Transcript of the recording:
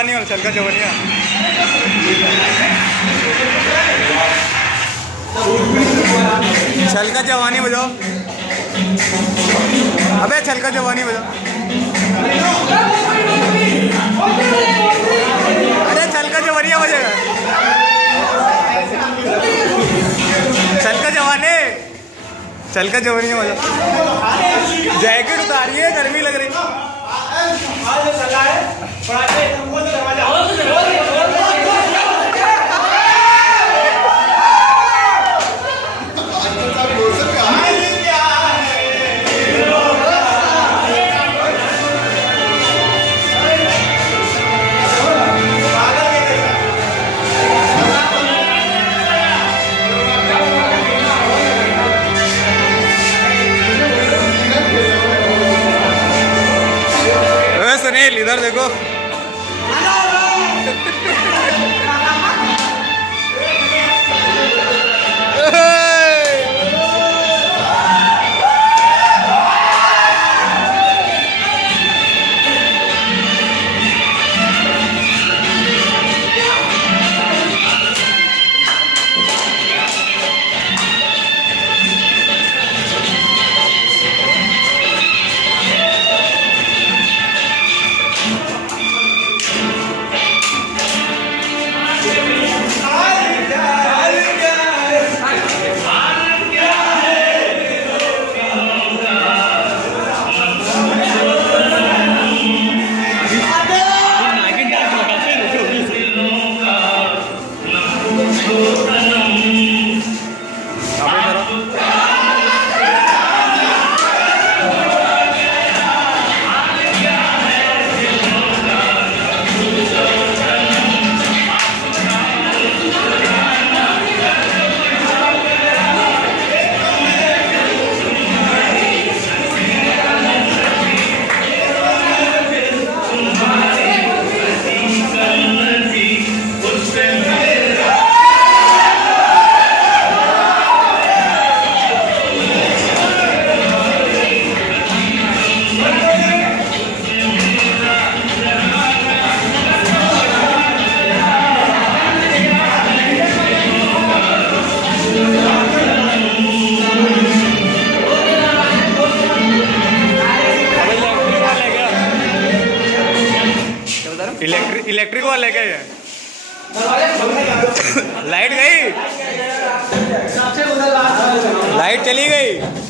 जवानी वाला, छलका जवानी। छलका जवानी बजाओ। अबे छलका जवानी बजाओ। अरे छलका जवानिया बजेगा। छलका जवानी, छलका जवानिया बजाओ। जैकेट उतारिए, गर्मी लग रही। सुनील इधर देखो। इलेक्ट्रिक वाला है क्या ये? लाइट गई, लाइट चली गई।